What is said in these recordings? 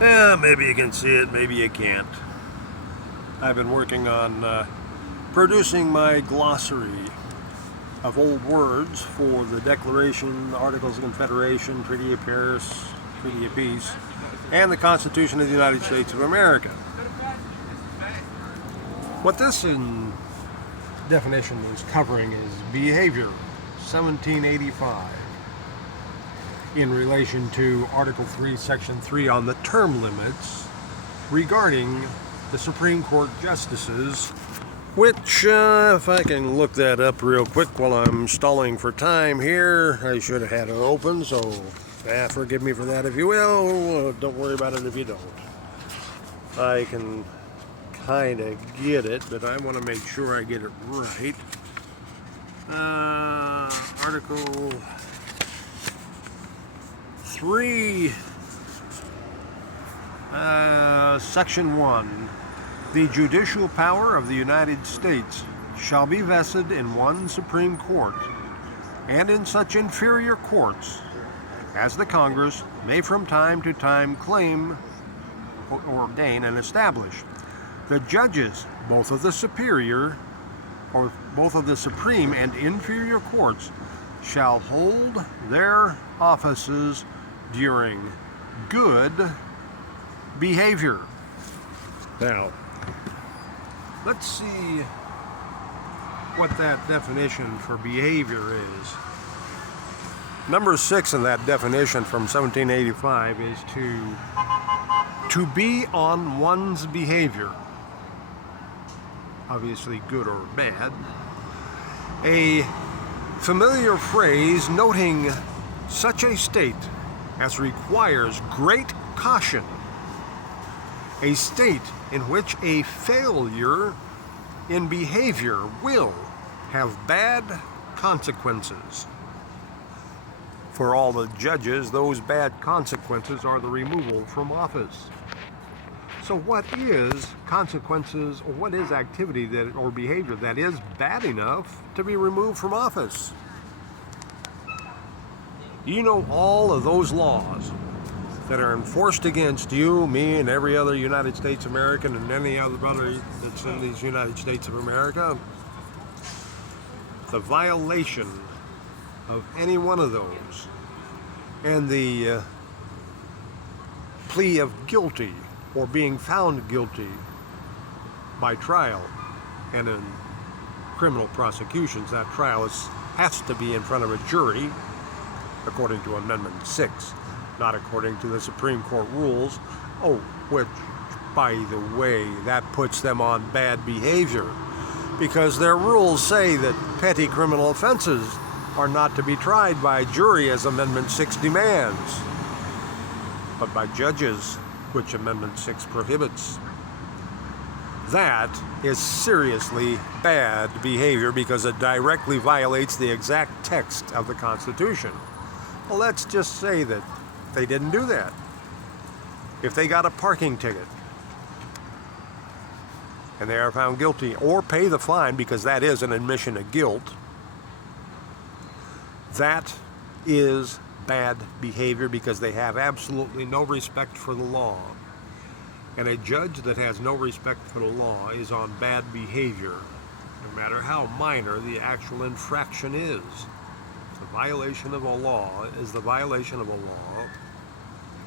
Yeah, maybe you can see it, maybe you can't. I've been working on producing my glossary of old words for the Declaration, Articles of Confederation, Treaty of Paris, Treaty of Peace, and the Constitution of the United States of America. What this definition is covering is behavior, 1785, in relation to Article 3, Section 3 on the term limits regarding the Supreme Court justices, which, if I can look that up real quick while I'm stalling for time here, I should have had it open, so forgive me for that if you will. Don't worry about it if you don't. I can kind of get it, but I want to make sure I get it right. Article 3, Section 1. The judicial power of the United States shall be vested in one Supreme Court, and in such inferior courts as the Congress may from time to time claim, ordain, and establish. The judges, both of the supreme and inferior courts, shall hold their offices during good behavior. Now, let's see what that definition for behavior is. Number 6 in that definition from 1785 is to be on one's behavior. Obviously good or bad. A familiar phrase noting such a state as requires great caution. A state in which a failure in behavior will have bad consequences. For all the judges, those bad consequences are the removal from office. So what is consequences, or what is activity or behavior that is bad enough to be removed from office? You know all of those laws that are enforced against you, me, and every other United States American and any other brother that's in these United States of America. The violation of any one of those and the plea of guilty or being found guilty by trial, and in criminal prosecutions that trial has to be in front of a jury according to Amendment 6, not according to the Supreme Court rules, which, by the way, that puts them on bad behavior, because their rules say that petty criminal offenses are not to be tried by jury as Amendment 6 demands, but by judges, which Amendment 6 prohibits. That is seriously bad behavior because it directly violates the exact text of the Constitution. Well, let's just say that they didn't do that. If they got a parking ticket and they are found guilty, or pay the fine, because that is an admission of guilt, that is bad behavior because they have absolutely no respect for the law. And a judge that has no respect for the law is on bad behavior, no matter how minor the actual infraction is. The violation of a law is the violation of a law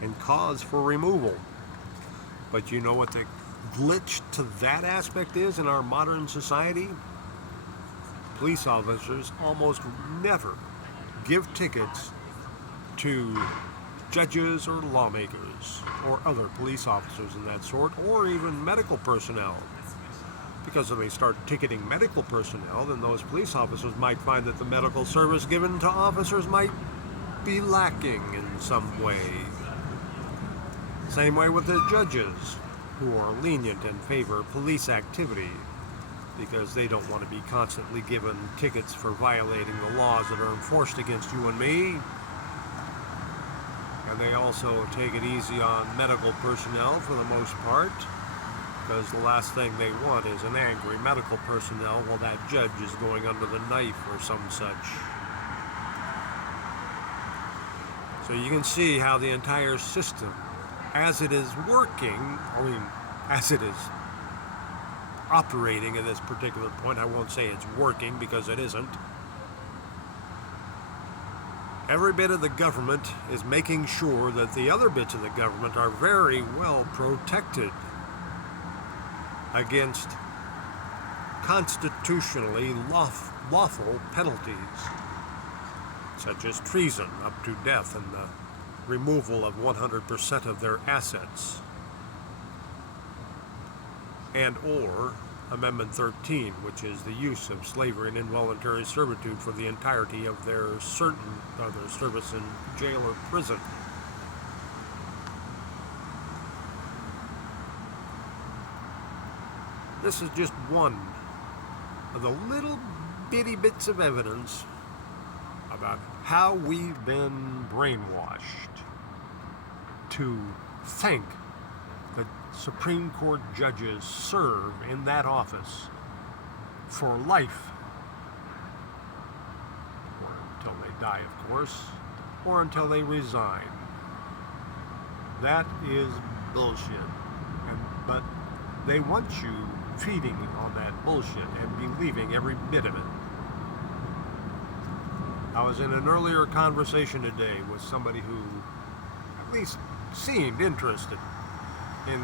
and cause for removal. But you know what the glitch to that aspect is in our modern society? Police officers almost never give tickets to judges or lawmakers or other police officers in that sort, or even medical personnel. Because if they start ticketing medical personnel, then those police officers might find that the medical service given to officers might be lacking in some way. Same way with the judges, who are lenient and favor police activity because they don't want to be constantly given tickets for violating the laws that are enforced against you and me. And they also take it easy on medical personnel for the most part, because the last thing they want is an angry medical personnel while that judge is going under the knife or some such. So you can see how the entire system as it is working, as it is operating at this particular point, I won't say it's working because it isn't. Every bit of the government is making sure that the other bits of the government are very well protected against constitutionally lawful penalties, such as treason up to death and the removal of 100% of their assets, and or Amendment 13, which is the use of slavery and involuntary servitude for the entirety of their service in jail or prison. This is just one of the little bitty bits of evidence about how we've been brainwashed to think that Supreme Court judges serve in that office for life, or until they die, of course, or until they resign. That is bullshit. But they want you feeding on that bullshit and believing every bit of it. I was in an earlier conversation today with somebody who at least seemed interested in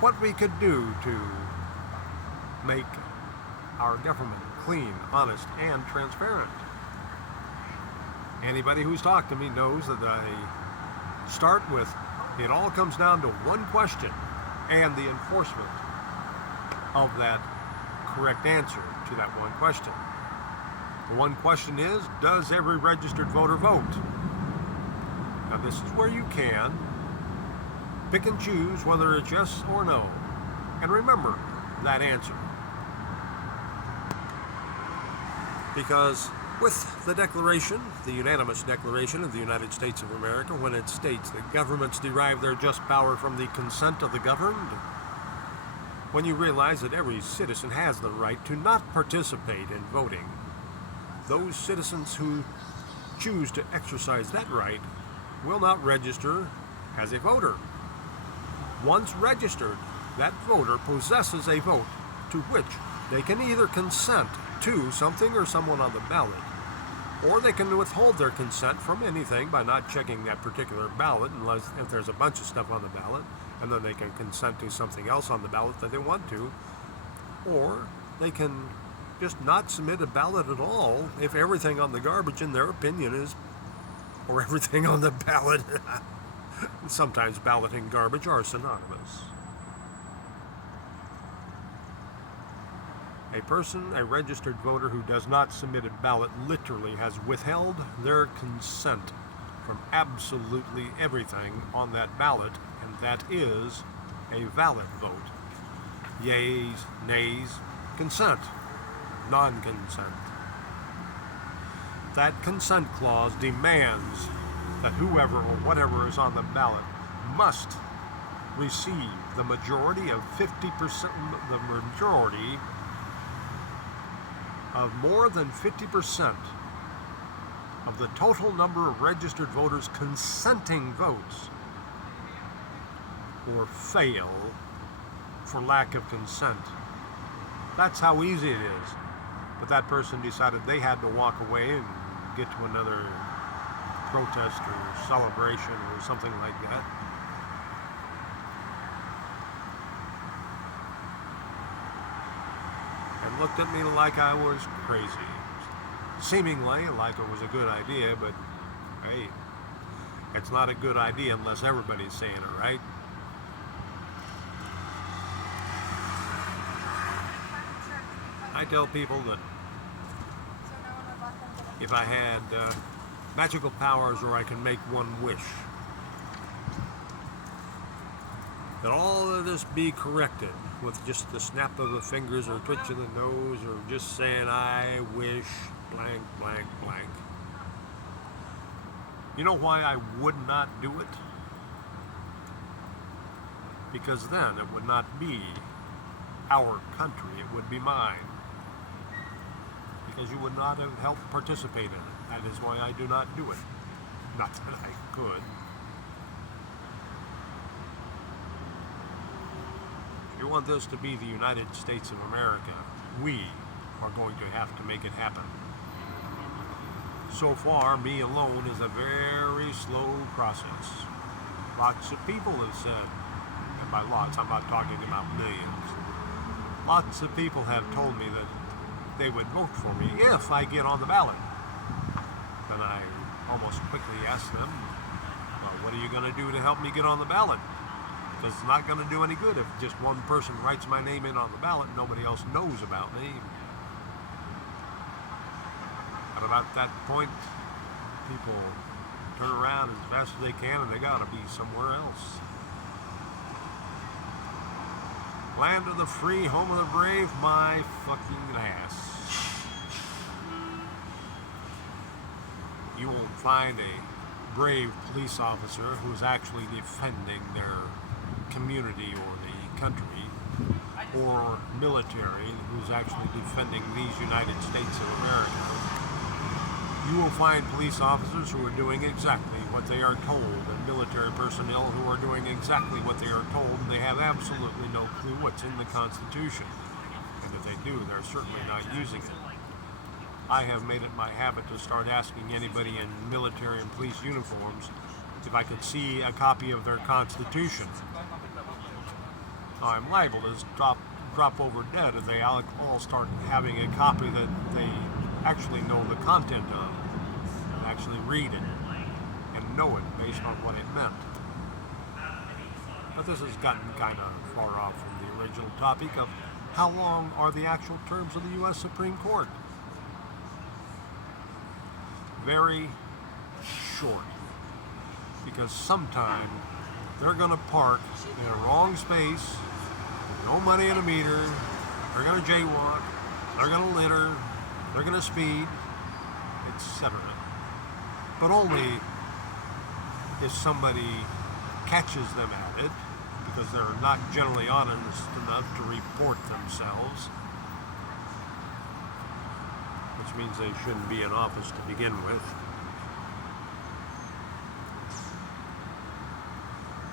what we could do to make our government clean, honest, and transparent. Anybody who's talked to me knows that I start with, it all comes down to one question and the enforcement of that correct answer to that one question. The one question is, does every registered voter vote? Now this is where you can pick and choose whether it's yes or no. And remember that answer. Because with the Declaration, the unanimous Declaration of the United States of America, when it states that governments derive their just power from the consent of the governed, when you realize that every citizen has the right to not participate in voting, those citizens who choose to exercise that right will not register as a voter. Once registered, that voter possesses a vote to which they can either consent to something or someone on the ballot, or they can withhold their consent from anything by not checking that particular ballot unless if there's a bunch of stuff on the ballot, and then they can consent to something else on the ballot that they want to, or they can just not submit a ballot at all if everything on the garbage in their opinion is, or everything on the ballot. Sometimes ballot and garbage are synonymous. A person, a registered voter who does not submit a ballot literally has withheld their consent from absolutely everything on that ballot, and that is a valid vote. Yeas, nays, consent, non-consent. That consent clause demands that whoever or whatever is on the ballot must receive the majority of 50%, the majority of more than 50% of the total number of registered voters consenting votes, or fail for lack of consent. That's how easy it is. But that person decided they had to walk away and get to another protest or celebration or something like that. And looked at me like I was crazy. Seemingly like it was a good idea, but hey, it's not a good idea unless everybody's saying it, right? I tell people that if I had magical powers where I can make one wish, that all of this be corrected with just the snap of the fingers or twitch of the nose or just saying, I wish blank, blank, blank. You know why I would not do it? Because then it would not be our country, it would be mine. Because you would not have helped participate in it. That is why I do not do it. Not that I could. want this to be the United States of America, we are going to have to make it happen. So far, me alone is a very slow process. Lots of people have said, and by lots, I'm not talking about millions, lots of people have told me that they would vote for me if I get on the ballot. Then I almost quickly ask them, well, what are you going to do to help me get on the ballot? Because it's not going to do any good if just one person writes my name in on the ballot and nobody else knows about me. But about that point, people turn around as fast as they can and they gotta be somewhere else. Land of the free, home of the brave, my fucking ass. You will find a brave police officer who's actually defending their community or the country, or military who's actually defending these United States of America. You will find police officers who are doing exactly what they are told, and military personnel who are doing exactly what they are told, and they have absolutely no clue what's in the Constitution. And if they do, they're certainly not using it. I have made it my habit to start asking anybody in military and police uniforms if I could see a copy of their Constitution. I'm liable to drop over dead if they all start having a copy that they actually know the content of, actually read it and know it based on what it meant. But this has gotten kind of far off from the original topic of how long are the actual terms of the U.S. Supreme Court? Very short, because sometime they're going to park in the wrong space, with no money in a meter, they're going to jaywalk, they're going to litter, they're going to speed, etc. But only if somebody catches them at it, because they're not generally honest enough to report themselves, which means they shouldn't be in office to begin with.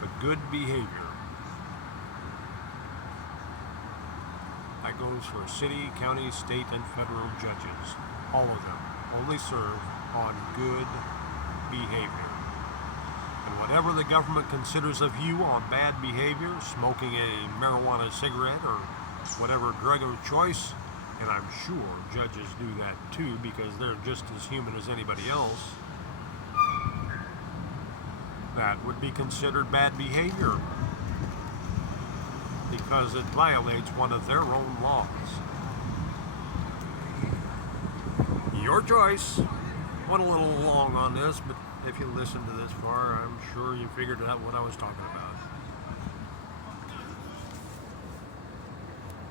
But good behavior. That goes for city, county, state, and federal judges. All of them only serve on good behavior. And whatever the government considers of you on bad behavior, smoking a marijuana cigarette or whatever drug of choice, and I'm sure judges do that too because they're just as human as anybody else, that would be considered bad behavior because it violates one of their own laws. Your choice. Went a little long on this, but if you listened to this far, I'm sure you figured out what I was talking about.